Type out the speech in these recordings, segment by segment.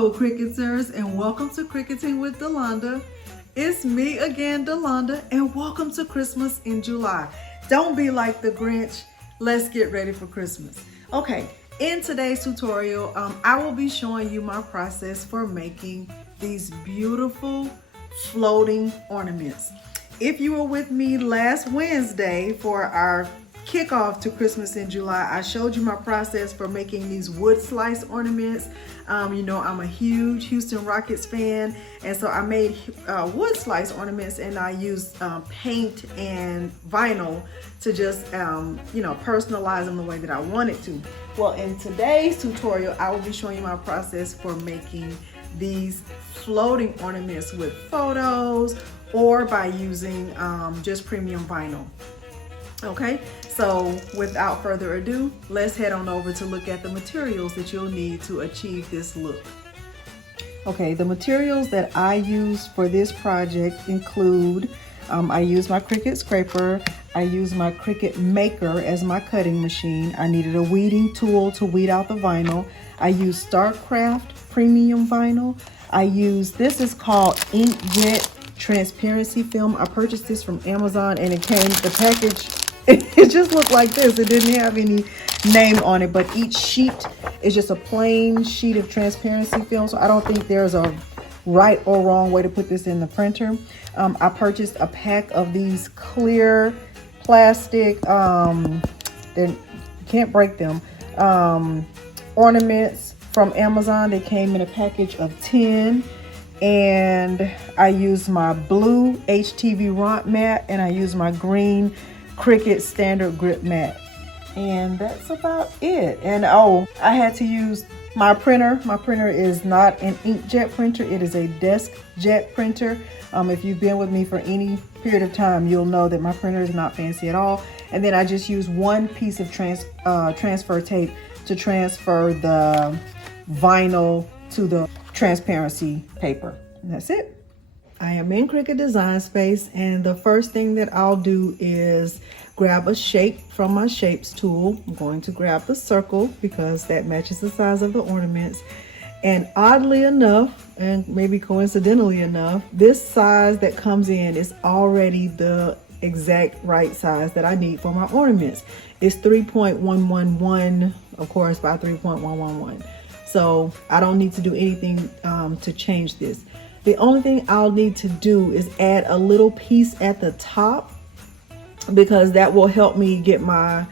Hello Cricuters, and welcome to Cricketing with Delonda. It's me again, Delonda, and welcome to Christmas in July. Don't be like the Grinch. Let's get ready for Christmas. Okay, in today's tutorial, I will be showing you my process for making these beautiful floating ornaments. If you were with me last Wednesday for our kickoff to Christmas in July, I showed you my process for making these wood slice ornaments. You know, I'm a huge Houston Rockets fan, and so I made wood slice ornaments, and I used paint and vinyl to just you know, personalize them the way that I wanted to. Well, in today's tutorial, I will be showing you my process for making these floating ornaments with photos or by using just premium vinyl. Okay, so without further ado, let's head on over to look at the materials that you'll need to achieve this look. Okay, the materials that I use for this project include, I use my Cricut scraper, I use my Cricut maker as my cutting machine, I needed a weeding tool to weed out the vinyl, I use StarCraft premium vinyl, I use, this is called inkjet transparency film. I purchased this from Amazon, and it came, the package, it just looked like this. It didn't have any name on it, but each sheet is just a plain sheet of transparency film. So I don't think there's a right or wrong way to put this in the printer. I purchased a pack of these clear plastic, you can't break them, ornaments from Amazon. They came in a package of 10. And I used my blue HTV Romp mat, and I used my green Cricut standard grip mat, and that's about it. And oh, I had to use my printer. My printer is not an inkjet printer, it is a desk jet printer. If you've been with me for any period of time, you'll know that my printer is not fancy at all. And then I just used one piece of transfer tape to transfer the vinyl to the transparency paper, and that's it. I am in Cricut Design Space, and the first thing that I'll do is grab a shape from my shapes tool. I'm going to grab the circle because that matches the size of the ornaments. And oddly enough, and maybe coincidentally enough, this size that comes in is already the exact right size that I need for my ornaments. It's 3.111, of course, by 3.111. So I don't need to do anything to change this. The only thing I'll need to do is add a little piece at the top, because that will help me get my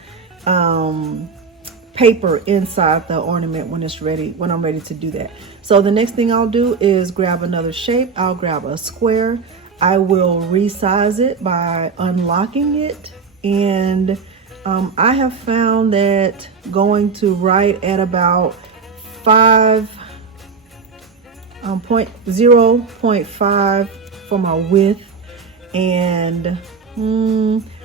paper inside the ornament when it's ready, when I'm ready to do that. So the next thing I'll do is grab another shape. I'll grab a square. I will resize it by unlocking it. And I have found that going to right at about 0.5 for my width, and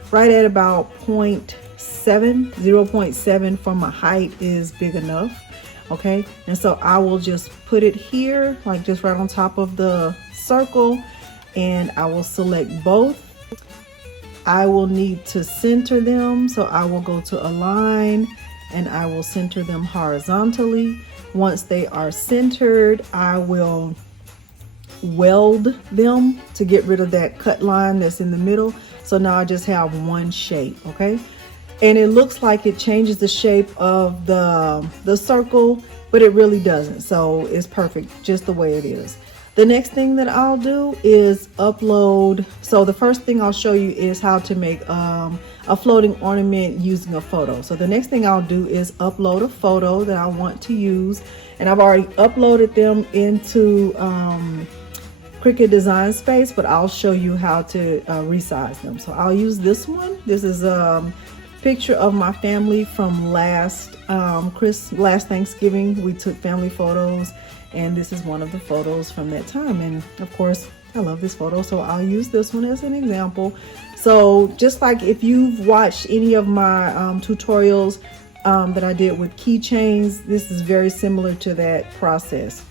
right at about 0.7 for my height is big enough. Okay, and so I will just put it here, like just right on top of the circle, and I will select both. I will need to center them, so I will go to align, and I will center them horizontally. Once they are centered, I will weld them to get rid of that cut line that's in the middle. So now I just have one shape, okay? And it looks like it changes the shape of the circle, but it really doesn't. So it's perfect just the way it is. The next thing that I'll do is upload. So the first thing I'll show you is how to make a floating ornament using a photo. So the next thing I'll do is upload a photo that I want to use, and I've already uploaded them into Cricut Design Space, but I'll show you how to resize them. So I'll use this one. This is a picture of my family from last Thanksgiving. We took family photos, and this is one of the photos from that time. And of course, I love this photo, so I'll use this one as an example. So just like if you've watched any of my tutorials that I did with keychains, this is very similar to that process.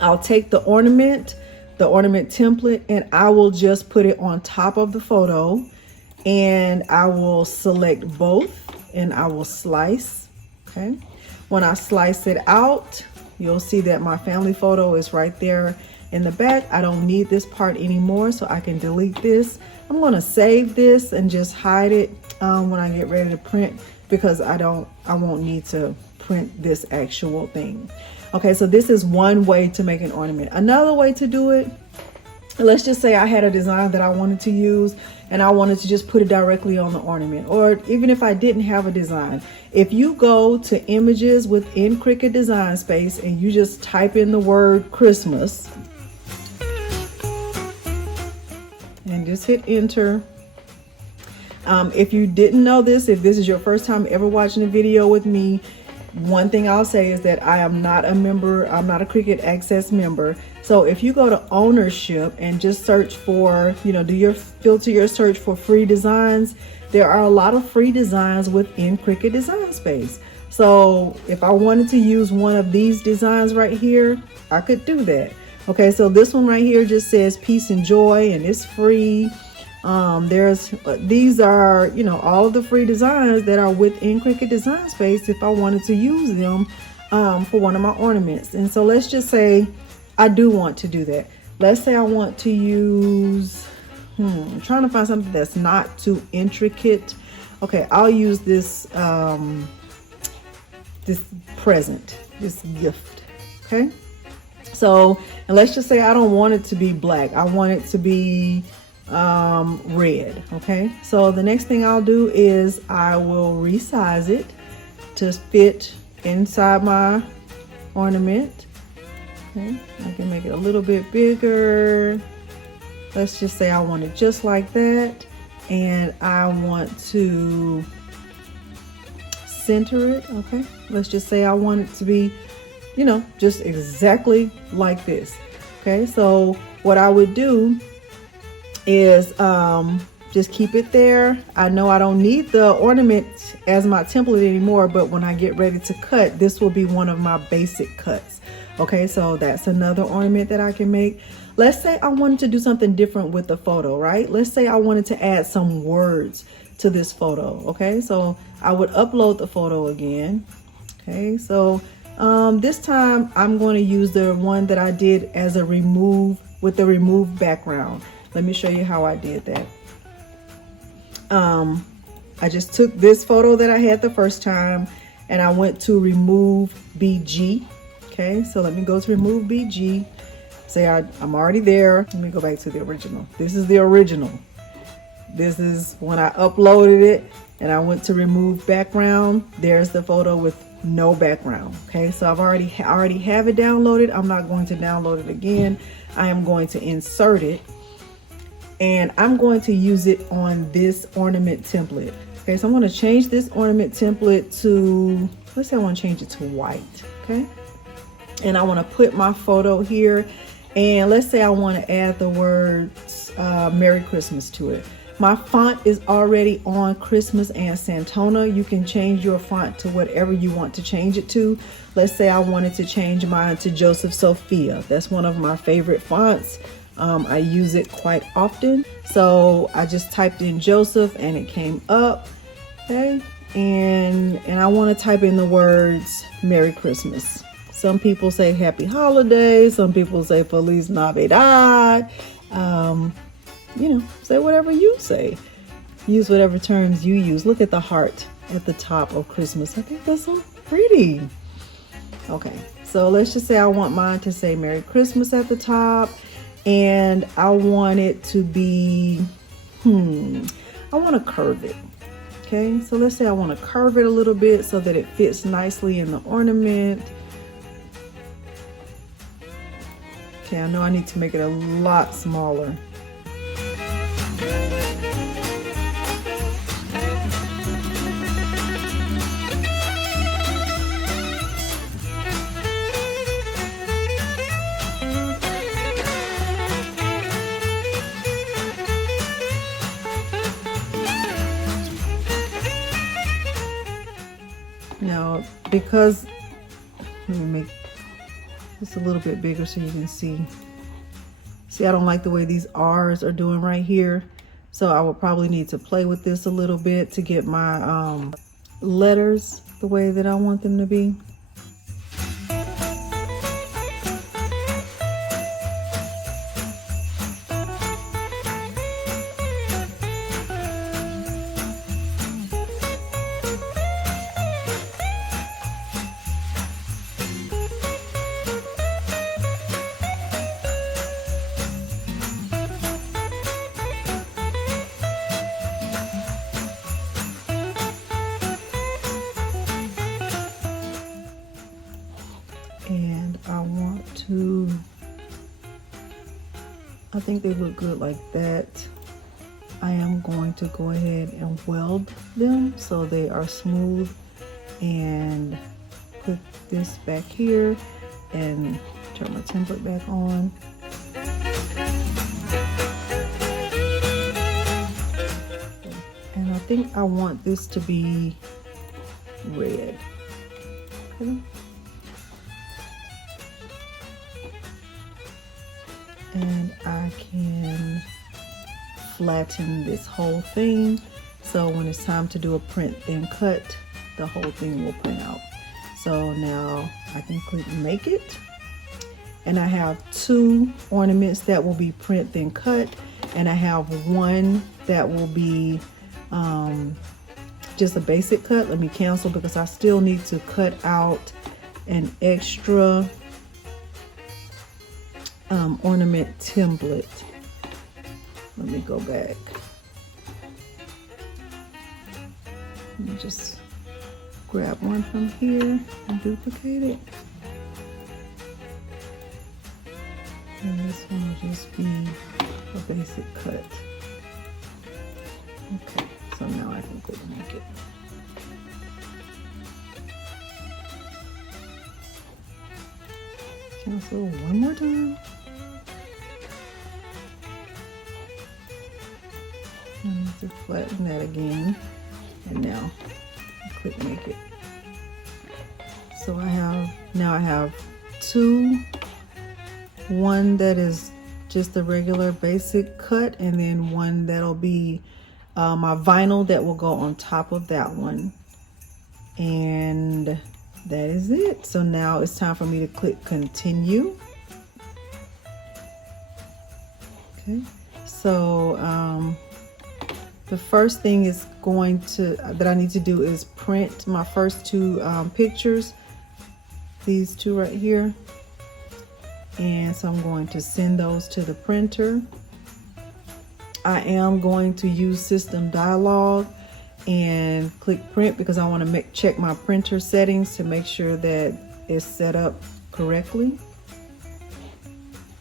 I'll take the ornament template, and I will just put it on top of the photo, and I will select both, and I will slice. Okay, when I slice it out, you'll see that my family photo is right there in the back. I don't need this part anymore, so I can delete this. I'm going to save this and just hide it when I get ready to print, because I won't need to print this actual thing. Okay, so this is one way to make an ornament. Another way to do it, let's just say I had a design that I wanted to use and I wanted to just put it directly on the ornament. Or even if I didn't have a design, if you go to images within Cricut Design Space and you just type in the word Christmas and just hit enter. If you didn't know this, if this is your first time ever watching a video with me, one thing I'll say is that I am not a member. I'm not a Cricut Access member. So if you go to ownership and just search for, filter your search for free designs, there are a lot of free designs within Cricut Design Space. So if I wanted to use one of these designs right here, I could do that. Okay, so this one right here just says peace and joy, and it's free. These are, all of the free designs that are within Cricut Design Space if I wanted to use them for one of my ornaments. And so let's just say I do want to do that. Let's say I want to use, I'm trying to find something that's not too intricate. Okay, I'll use this, this present, this gift. Okay, so, and let's just say I don't want it to be black. I want it to be red. Okay, so the next thing I'll do is I will resize it to fit inside my ornament. Okay, I can make it a little bit bigger. Let's just say I want it just like that, and I want to center it. Okay, let's just say I want it to be, just exactly like this. Okay, so what I would do is just keep it there. I know I don't need the ornament as my template anymore, but when I get ready to cut, this will be one of my basic cuts. Okay, so that's another ornament that I can make. Let's say I wanted to do something different with the photo, right? Let's say I wanted to add some words to this photo. Okay, so I would upload the photo again. Okay, so this time I'm going to use the one that I did as a remove with the remove background. Let me show you how I did that. I just took this photo that I had the first time and I went to remove BG. Okay, so let me go to remove BG. Say I'm already there. Let me go back to the original. This is the original. This is when I uploaded it and I went to remove background. There's the photo with no background. Okay, so I already have it downloaded. I'm not going to download it again. I am going to insert it. And I'm going to use it on this ornament template. Okay, so I'm going to change this ornament template to, let's say I want to change it to white. Okay, and I want to put my photo here, and let's say I want to add the words Merry Christmas to it. My font is already on Christmas and Santona. You can change your font to whatever you want to change it to. Let's say I wanted to change mine to Joseph Sophia. That's one of my favorite fonts. I use it quite often. So I just typed in Joseph and it came up. Okay, and I want to type in the words Merry Christmas. Some people say Happy Holidays. Some people say Feliz Navidad. Say whatever you say. Use whatever terms you use. Look at the heart at the top of Christmas. I think that's so pretty. Okay, so let's just say I want mine to say Merry Christmas at the top. And I want it to be, I want to curve it. Okay, so let's say I want to curve it a little bit so that it fits nicely in the ornament. Okay, I know I need to make it a lot smaller. Now, because, let me make this a little bit bigger so you can see. See, I don't like the way these R's are doing right here. So I will probably need to play with this a little bit to get my letters the way that I want them to be. I think they look good like that. I am going to go ahead and weld them so they are smooth, and put this back here and turn my template back on. And I think I want this to be red. Okay. And I can flatten this whole thing, so when it's time to do a print then cut, the whole thing will print out. So now I can click make it, and I have 2 ornaments that will be print then cut, and I have one that will be just a basic cut. Let me cancel because I still need to cut out an extra ornament template. Let me go back. Let me just grab one from here and duplicate it. And this one will just be a basic cut. Okay, so now I can click make it. Cancel one more time. I need to flatten that again, and now click make it. So I have 2, one that is just a regular basic cut, and then one that'll be my vinyl that will go on top of that one, and that is it. So now it's time for me to click continue. Okay, so the first thing is that I need to do is print my first 2 pictures, these 2 right here, and so I'm going to send those to the printer. I am going to use System Dialog and click print because I want to check my printer settings to make sure that it's set up correctly.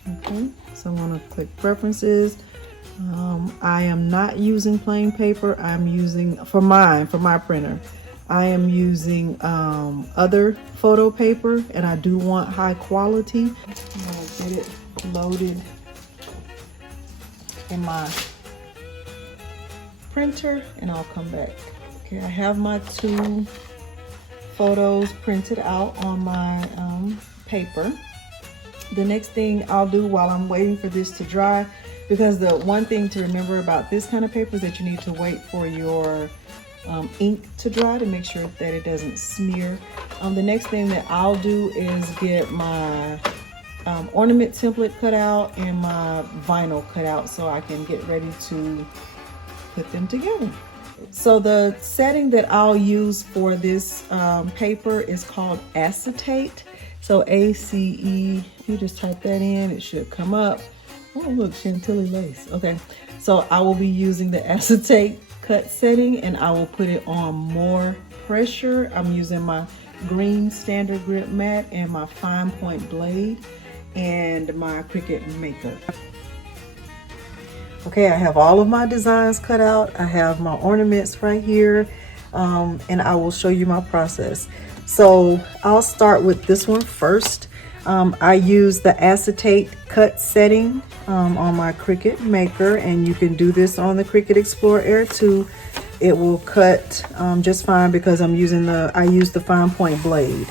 Okay, so I'm going to click preferences. I am not using plain paper. I'm using, for my printer, I am using other photo paper, and I do want high quality. I'm going to get it loaded in my printer and I'll come back. Okay, I have my 2 photos printed out on my paper. The next thing I'll do while I'm waiting for this to dry, because the one thing to remember about this kind of paper is that you need to wait for your ink to dry to make sure that it doesn't smear. The next thing that I'll do is get my ornament template cut out and my vinyl cut out so I can get ready to put them together. So the setting that I'll use for this paper is called acetate. So ACE, you just type that in, it should come up. Oh look, Chantilly lace. Okay, so I will be using the acetate cut setting, and I will put it on more pressure. I'm using my green standard grip mat and my fine point blade and my Cricut maker. Okay, I have all of my designs cut out. I have my ornaments right here, and I will show you my process. So I'll start with this one first. I use the acetate cut setting on my Cricut maker, and you can do this on the Cricut Explorer Air 2. It will cut just fine because I use the fine point blade.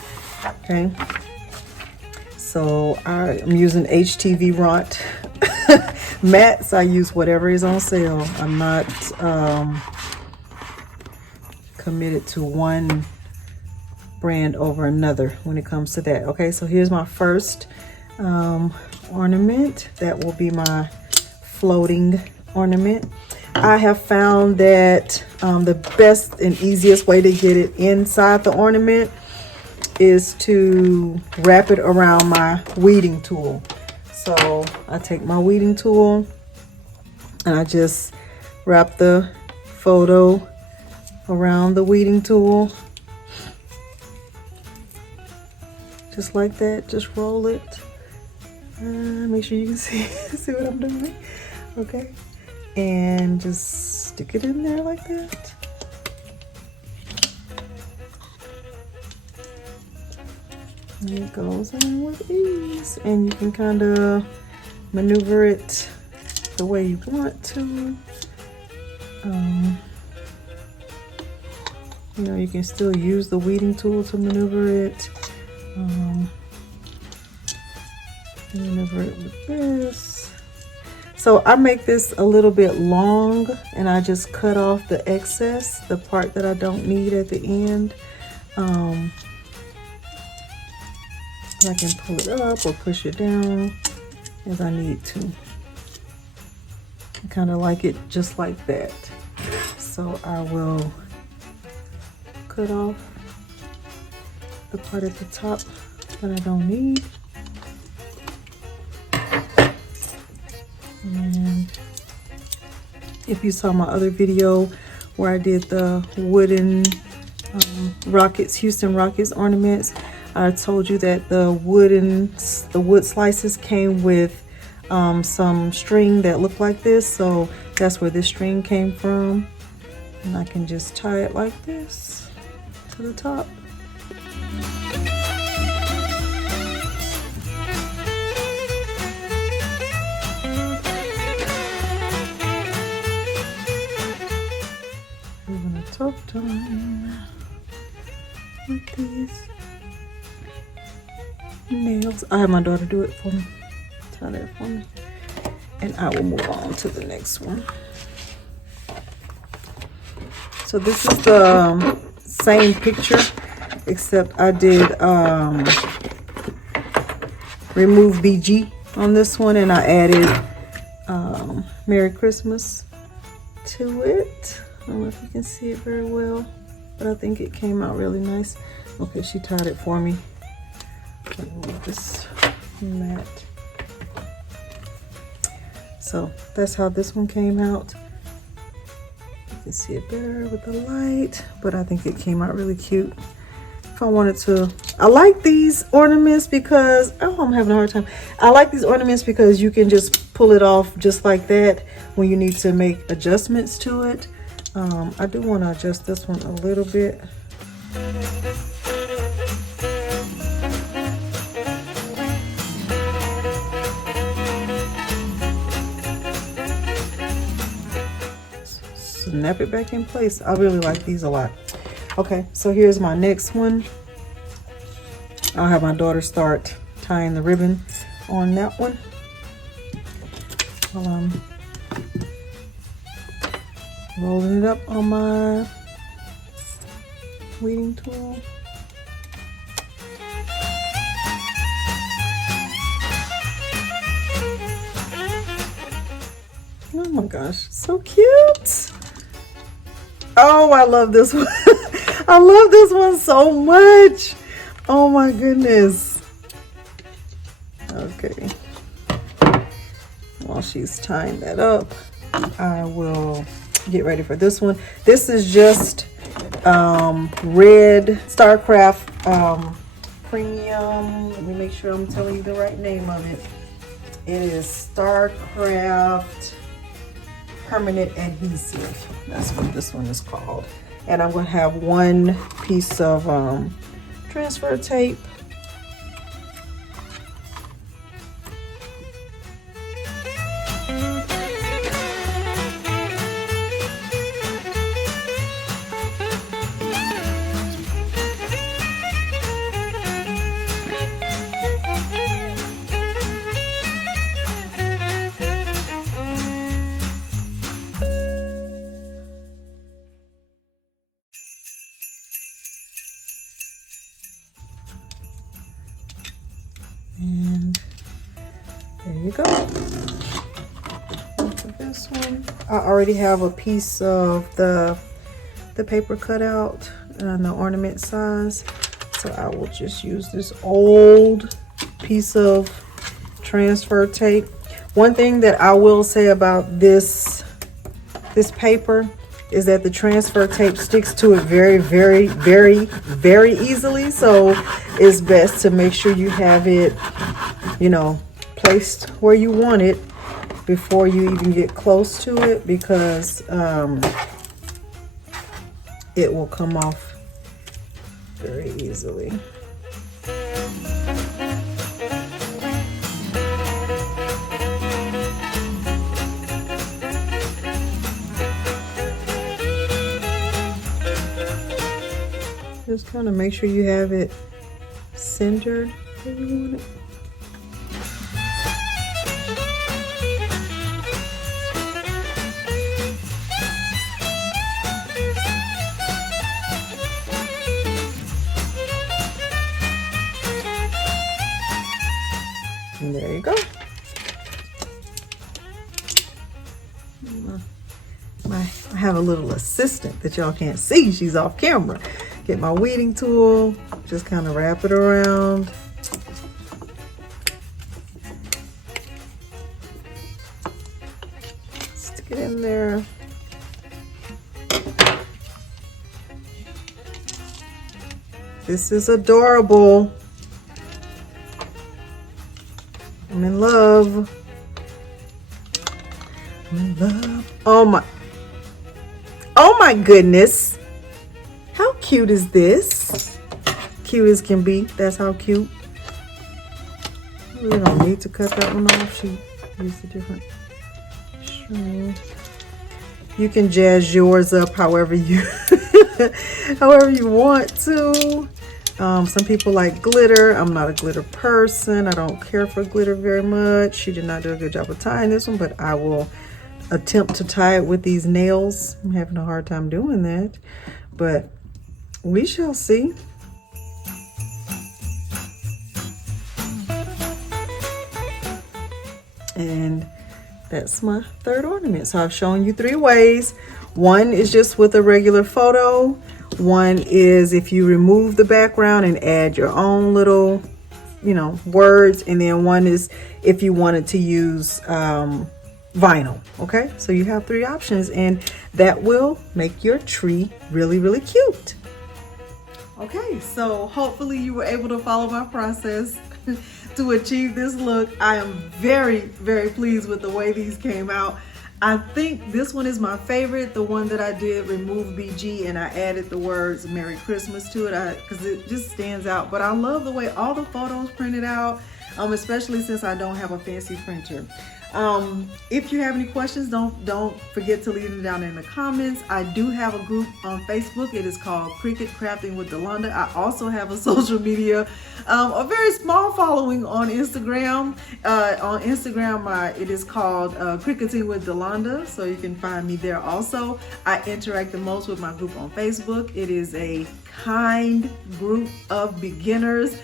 Okay, so I'm using HTV Ront mats. I use whatever is on sale. I'm not committed to one brand over another when it comes to that. Okay, so here's my first ornament. That will be my floating ornament. I have found that the best and easiest way to get it inside the ornament is to wrap it around my weeding tool. So I take my weeding tool and I just wrap the photo around the weeding tool. Just like that, just roll it Make sure you can see see what I'm doing. Okay, and just stick it in there like that. And it goes in with ease, and you can kind of maneuver it the way you want to. You know, you can still use the weeding tool to maneuver it. Maneuver it with this. So I make this a little bit long, and I just cut off the excess, the part that I don't need at the end. I can pull it up or push it down as I need to. I kind of like it just like that. So I will cut off the part at the top that I don't need. And if you saw my other video where I did the wooden Rockets, Houston Rockets ornaments, I told you that the wood slices came with some string that looked like this, so that's where this string came from. And I can just tie it like this to the top. Having a tough time with these nails. I have my daughter do it for me, tie that for me, and I will move on to the next one. So this is the same picture, except I did remove BG on this one, and I added Merry Christmas to it. I don't know if you can see it very well, but I think it came out really nice. Okay, she tied it for me. Move this mat. So that's how this one came out. You can see it better with the light, but I think it came out really cute. If I wanted to, I like these ornaments because, oh, I'm having a hard time. I like these ornaments because you can just pull it off just like that when you need to make adjustments to it. I do want to adjust this one a little bit. Snap it back in place. I really like these a lot. Okay, so here's my next one. I'll have my daughter start tying the ribbon on that one while I'm rolling it up on my weeding tool. Oh my gosh, so cute. Oh, I love this one. I love this one so much. Oh my goodness. Okay. While she's tying that up, I will get ready for this one. This is just red StarCraft premium. Let me make sure I'm telling you the right name of it. It is StarCraft permanent adhesive. That's what this one is called. And I'm going to have one piece of transfer tape. And there you go. For this one, I already have a piece of the paper cut out and the ornament size, so I will just use this old piece of transfer tape. One thing that I will say about this paper is that the transfer tape sticks to it very, very, very, very easily. So it's best to make sure you have it, you know, placed where you want it before you even get close to it, because it will come off very easily. Just kind of make sure you have it centered where you want it. And there you go. I have a little assistant that y'all can't see. She's off camera. Get my weeding tool, just kind of wrap it around. Stick it in there. This is adorable. I'm in love. I'm in love. Oh my goodness. How cute is this? Cute as can be. That's how cute. We don't need to cut that one off. She used a different string. You can jazz yours up however you however you want to. Some people like glitter. I'm not a glitter person. I don't care for glitter very much. She did not do a good job of tying this one, but I will attempt to tie it with these nails. I'm having a hard time doing that, but we shall see. And that's my third ornament. So I've shown you 3 ways. One is just with a regular photo. One is if you remove the background and add your own little, words. And then one is if you wanted to use vinyl. Okay, so you have 3 options, and that will make your tree really, really cute. Okay, so hopefully you were able to follow my process to achieve this look. I am very, very pleased with the way these came out. I think this one is my favorite, the one that I did remove BG and I added the words Merry Christmas to it because it just stands out. But I love the way all the photos printed out, especially since I don't have a fancy printer. If you have any questions, don't forget to leave them down in the comments. I do have a group on Facebook. It is called Cricut Crafting with Delonda. I also have a social media, a very small following on Instagram. It is called Cricuting with Delonda, so you can find me there also. I interact the most with my group on Facebook. It is a kind group of beginners.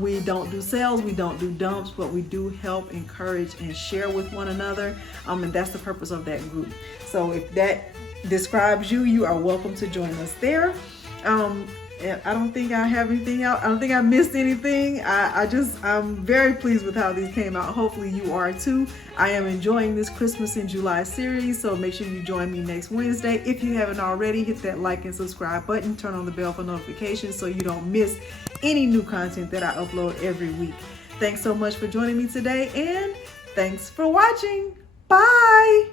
We don't do sales, we don't do dumps, but we do help, encourage, and share with one another. And that's the purpose of that group. So if that describes you, you are welcome to join us there. I don't think I have anything else. I don't think I missed anything. I'm very pleased with how these came out. Hopefully you are too. I am enjoying this Christmas in July series, so make sure you join me next Wednesday. If you haven't already, hit that like and subscribe button. Turn on the bell for notifications so you don't miss any new content that I upload every week. Thanks so much for joining me today, and thanks for watching. Bye.